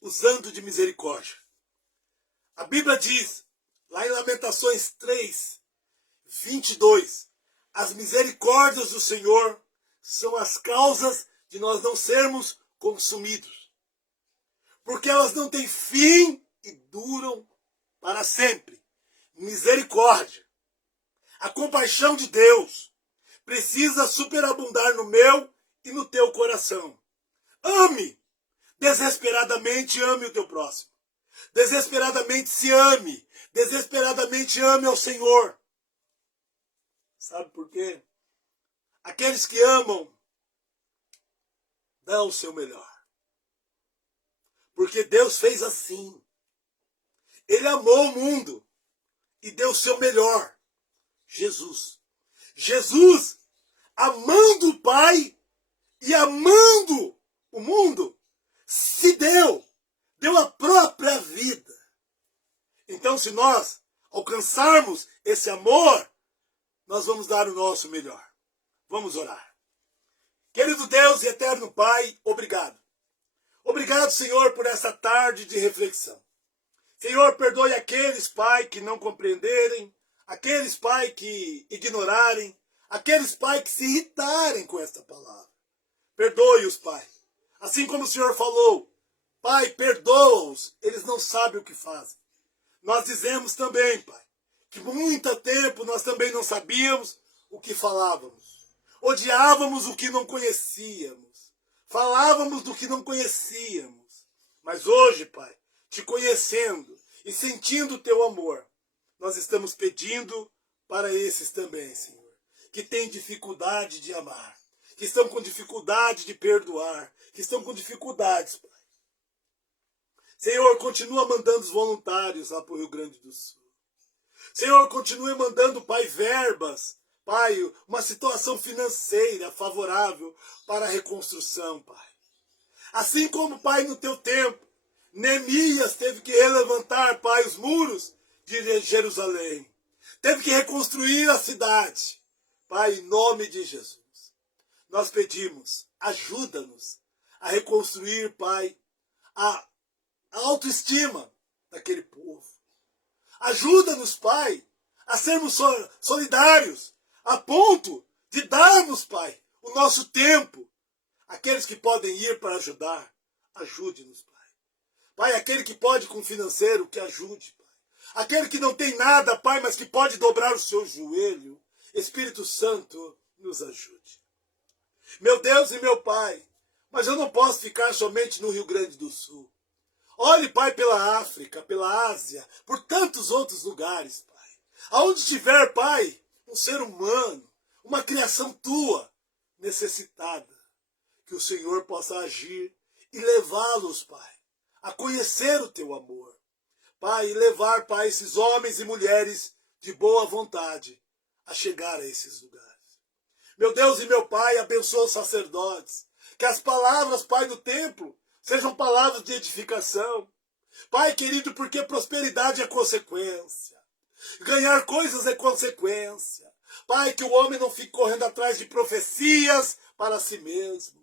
usando de misericórdia. A Bíblia diz, lá em Lamentações 3, 22, as misericórdias do Senhor são as causas de nós não sermos consumidos. Porque elas não têm fim e duram para sempre. Misericórdia. A compaixão de Deus precisa superabundar no meu e no teu coração. Ame. Desesperadamente ame o teu próximo. Desesperadamente se ame. Desesperadamente ame ao Senhor. Sabe por quê? Aqueles que amam dão o seu melhor. Porque Deus fez assim. Ele amou o mundo e deu o seu melhor. Jesus. Jesus, amando o Pai e amando o mundo, se deu a própria vida. Então, se nós alcançarmos esse amor, nós vamos dar o nosso melhor. Vamos orar. Querido Deus e eterno Pai, obrigado. Obrigado, Senhor, por essa tarde de reflexão. Senhor, perdoe aqueles, Pai, que não compreenderem, aqueles, Pai, que ignorarem, aqueles, Pai, que se irritarem com esta palavra. Perdoe-os, Pai. Assim como o Senhor falou, Pai, perdoa-os, eles não sabem o que fazem. Nós dizemos também, Pai, que por muito tempo nós também não sabíamos o que falávamos. Odiávamos o que não conhecíamos. Falávamos do que não conhecíamos. Mas hoje, Pai, te conhecendo e sentindo o teu amor, nós estamos pedindo para esses também, Senhor, que têm dificuldade de amar, que estão com dificuldade de perdoar, que estão com dificuldades, Pai. Senhor, continua mandando os voluntários lá para o Rio Grande do Sul. Senhor, continue mandando, Pai, verbas, Pai, uma situação financeira favorável para a reconstrução, Pai. Assim como, Pai, no teu tempo, Neemias teve que relevantar, Pai, os muros de Jerusalém. Teve que reconstruir a cidade. Pai, em nome de Jesus, nós pedimos, ajuda-nos a reconstruir, Pai, a autoestima daquele povo. Ajuda-nos, Pai, a sermos solidários, a ponto de darmos, Pai, o nosso tempo. Aqueles que podem ir para ajudar, ajude-nos, Pai. Pai, aquele que pode com o financeiro, que ajude, Pai. Aquele que não tem nada, Pai, mas que pode dobrar o seu joelho, Espírito Santo, nos ajude. Meu Deus e meu Pai, mas eu não posso ficar somente no Rio Grande do Sul. Olhe, Pai, pela África, pela Ásia, por tantos outros lugares, Pai. Aonde estiver, Pai, um ser humano, uma criação tua, necessitada, que o Senhor possa agir e levá-los, Pai, a conhecer o teu amor. Pai, e levar, Pai, esses homens e mulheres de boa vontade a chegar a esses lugares. Meu Deus e meu Pai, abençoa os sacerdotes. Que as palavras, Pai, do templo sejam palavras de edificação. Pai querido, porque prosperidade é consequência. Ganhar coisas é consequência. Pai, que o homem não fique correndo atrás de profecias para si mesmo.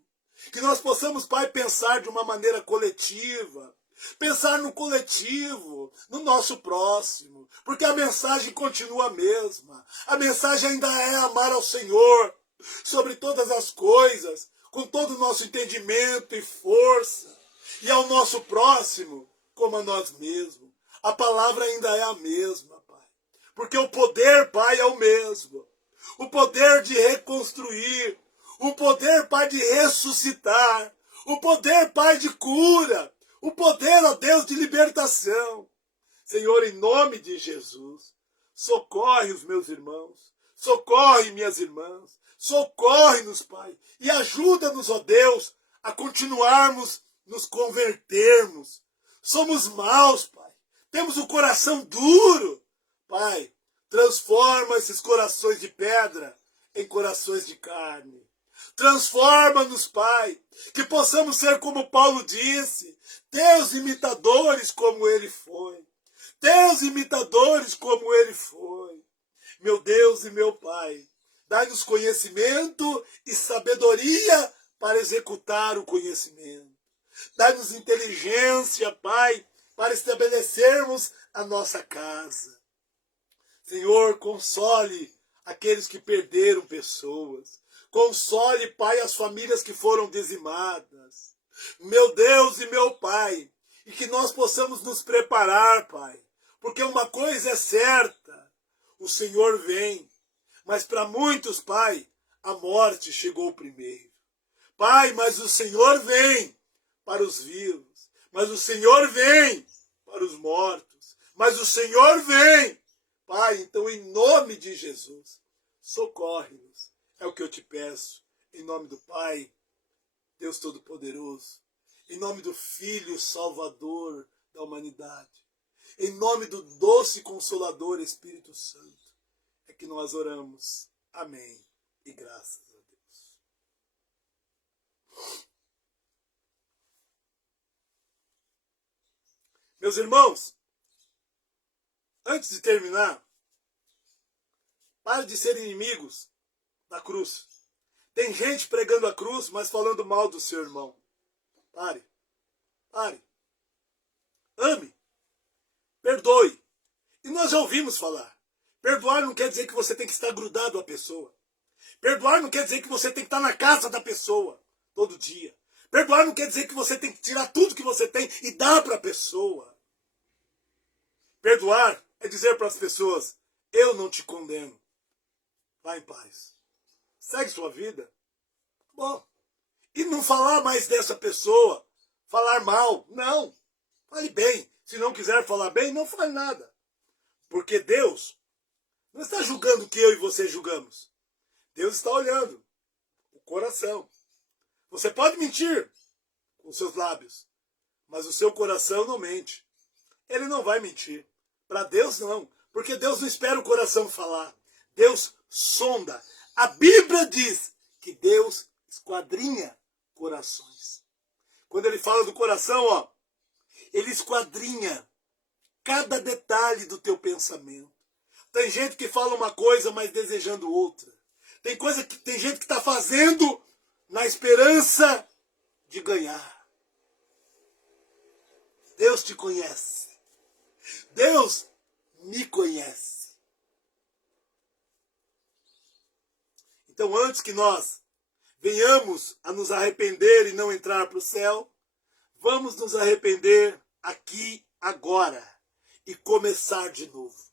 Que nós possamos, Pai, pensar de uma maneira coletiva. Pensar no coletivo, no nosso próximo. Porque a mensagem continua a mesma. A mensagem ainda é amar ao Senhor sobre todas as coisas, com todo o nosso entendimento e força. E ao nosso próximo, como a nós mesmos. A palavra ainda é a mesma, Pai. Porque o poder, Pai, é o mesmo. O poder de reconstruir. O poder, Pai, de ressuscitar. O poder, Pai, de cura. O poder, ó Deus, de libertação. Senhor, em nome de Jesus, socorre os meus irmãos. Socorre minhas irmãs. Socorre-nos, Pai. E ajuda-nos, ó Deus, a continuarmos nos convertermos. Somos maus, Pai. Temos o coração duro. Pai, transforma esses corações de pedra em corações de carne. Transforma-nos, Pai, que possamos ser como Paulo disse, teus imitadores como ele foi. Teus imitadores como ele foi. Meu Deus e meu Pai, dai-nos conhecimento e sabedoria para executar o conhecimento. Dai-nos inteligência, Pai, para estabelecermos a nossa casa. Senhor, console aqueles que perderam pessoas. Console, Pai, as famílias que foram dizimadas. Meu Deus e meu Pai, e que nós possamos nos preparar, Pai, porque uma coisa é certa, o Senhor vem, mas para muitos, Pai, a morte chegou primeiro. Pai, mas o Senhor vem para os vivos, mas o Senhor vem para os mortos, mas o Senhor vem. Pai, então em nome de Jesus, socorre-nos. É o que eu te peço, em nome do Pai, Deus Todo-Poderoso, em nome do Filho Salvador da humanidade, em nome do doce Consolador Espírito Santo, é que nós oramos. Amém. E graças a Deus. Meus irmãos, antes de terminar, pare de ser inimigos da cruz. Tem gente pregando a cruz, mas falando mal do seu irmão. Pare. Pare. Ame. Perdoe. E nós já ouvimos falar. Perdoar não quer dizer que você tem que estar grudado à pessoa. Perdoar não quer dizer que você tem que estar na casa da pessoa todo dia. Perdoar não quer dizer que você tem que tirar tudo que você tem e dar para a pessoa. Perdoar é dizer para as pessoas, Eu não te condeno. Vá em paz. Segue sua vida. Bom. E não falar mais dessa pessoa. Falar mal. Não. Fale bem. Se não quiser falar bem, não fale nada. Porque Deus não está julgando o que eu e você julgamos. Deus está olhando o coração. Você pode mentir com seus lábios, mas o seu coração não mente. Ele não vai mentir. Para Deus não. Porque Deus não espera o coração falar. Deus sonda. A Bíblia diz que Deus esquadrinha corações. Quando ele fala do coração, ó, ele esquadrinha cada detalhe do teu pensamento. Tem gente que fala uma coisa, mas desejando outra. Tem gente que está fazendo na esperança de ganhar. Deus te conhece. Deus me conhece. Então, antes que nós venhamos a nos arrepender e não entrar para o céu, vamos nos arrepender aqui, agora, e começar de novo.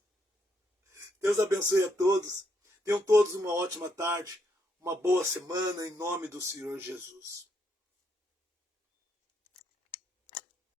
Deus abençoe a todos. Tenham todos uma ótima tarde, uma boa semana, em nome do Senhor Jesus.